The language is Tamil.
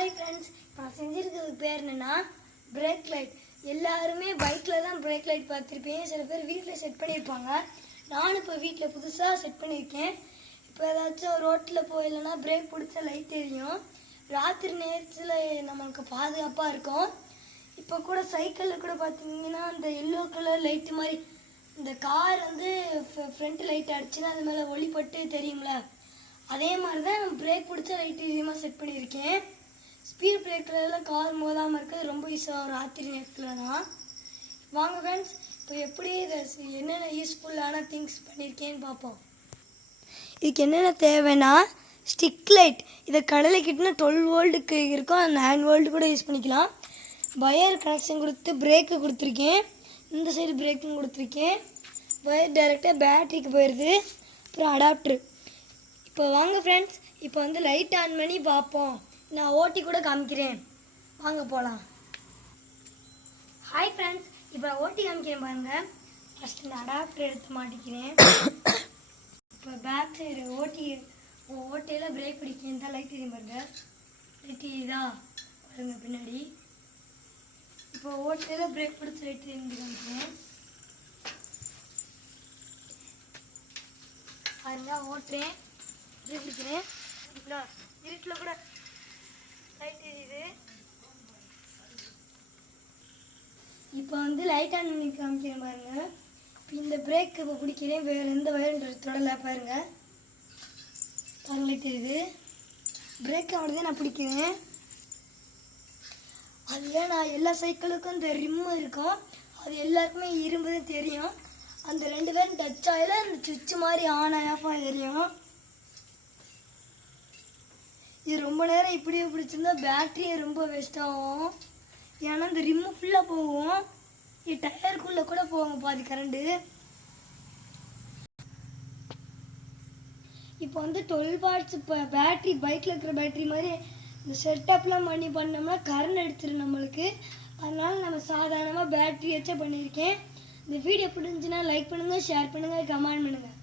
ஹாய் ஃப்ரெண்ட்ஸ், நான் செஞ்சுருக்கிறது பேர் என்னென்னா பிரேக் லைட். எல்லாருமே பைக்கில் தான் பிரேக் லைட் பார்த்துருப்பேன். சில பேர் வீட்டில் செட் பண்ணியிருப்பாங்க. நானும் இப்போ வீட்டில் புதுசாக செட் பண்ணியிருக்கேன். இப்போ ஏதாச்சும் ரோட்டில் போயிடலன்னா பிரேக் பிடிச்ச லைட் எரியும். ராத்திரி நேரத்தில் நம்மளுக்கு பாதுகாப்பாக இருக்கும். இப்போ கூட சைக்கிளில் கூட பார்த்தீங்கன்னா அந்த எல்லோ கலர் லைட்டு மாதிரி இந்த கார் வந்து ஃப்ரண்ட் லைட் அடிச்சுன்னா அது மேலே ஒளிப்பட்டு தெரியும்ல, அதே மாதிரி தான் நான் பிரேக் பிடிச்ச லைட்டு அதிகமாக செட் பண்ணியிருக்கேன். ஸ்பீட் பிரேக்கில் கார் மோதாமல் இருக்கிறது ரொம்ப ஈஸியாக ராத்திரி நேரத்தில் தான். வாங்க ஃப்ரெண்ட்ஸ், இப்போ எப்படி இதை என்னென்ன யூஸ்ஃபுல்லான திங்ஸ் பண்ணியிருக்கேன்னு பார்ப்போம். இதுக்கு என்னென்ன தேவைன்னா ஸ்டிக் லைட். இதை கடையில் கிட்டனா 12 வோல்ட்டுக்கு இருக்கும், 9 வோல்ட்டு கூட யூஸ் பண்ணிக்கலாம். வயர் கனெக்ஷன் கொடுத்து பிரேக்கு கொடுத்துருக்கேன். இந்த சைடு பிரேக்கும் கொடுத்துருக்கேன். வயர் டைரெக்டாக பேட்ரிக்கு போயிடுது. அப்புறம் அடாப்டரு. இப்போ வாங்க ஃப்ரெண்ட்ஸ், இப்போ வந்து லைட் ஆன் பண்ணி பார்ப்போம். நான் ஓட்டி கூட காமிக்கிறேன், வாங்க போகலாம். ஹாய் ஃப்ரெண்ட்ஸ், இப்போ ஓட்டி காமிக்கிறேன் பாருங்கள். ஃபஸ்ட்டு இந்த அடாப்டர் எடுத்து மாட்டிக்கிறேன். இப்போ பேக் சைடு ஓட்டையில் பிரேக் பிடிக்கிறேன் தான் லைட் எரியும் பாருங்க. லைட் எரியுதா பாருங்க பின்னாடி. இப்போ ஓட்டையில் பிரேக் பிடிச்சி லைட் எரிஞ்சு காமிக்கிறேன் பாருங்க. ஓட்டுறேன், பிரேக் பிடிக்கிறேன். இருட்டில் கூட லைட் எரியுது. இப்போ வந்து லைட் ஆன் பண்ணி காமிக்கிறேன் பாருங்க. இப்போ இந்த பிரேக் இப்போ பிடிக்கிறேன், வேறு எந்த வயர் தொடலை பாருங்க. பாருங்க லைட் எரியுது. பிரேக் அப்படிதான் நான் பிடிக்கிறேன். அதில் நான் எல்லா சைக்கிளுக்கும் இந்த ரிம்மு இருக்கும், அது எல்லாருக்குமே இரும்புதான் தெரியும். அந்த 2 பேரும் டச் ஆகல அந்த சுவிட்சு மாதிரி ஆன் ஆஃபாக எரியும். இது ரொம்ப நேரம் இப்படியே பிடிச்சிருந்தா பேட்டரியே ரொம்ப வேஸ்ட் ஆகும். ஏன்னா இந்த ரிம்மு ஃபுல்லாக போகும், இது டயருக்குள்ளே கூட போகும் பாதி கரண்டு. இப்போ வந்து 12 வாட்ஸ் இப்போ பேட்ரி, பைக்கில் இருக்கிற பேட்ரி மாதிரி இந்த செட்டப்லாம் பண்ணோம்னா கரண்ட் எடுத்துடும் நம்மளுக்கு. அதனால் நம்ம சாதாரணமாக பேட்ரி வச்சே பண்ணியிருக்கேன். இந்த வீடியோ பிடிச்சுன்னா லைக் பண்ணுங்கள், ஷேர் பண்ணுங்கள், கமெண்ட் பண்ணுங்கள்.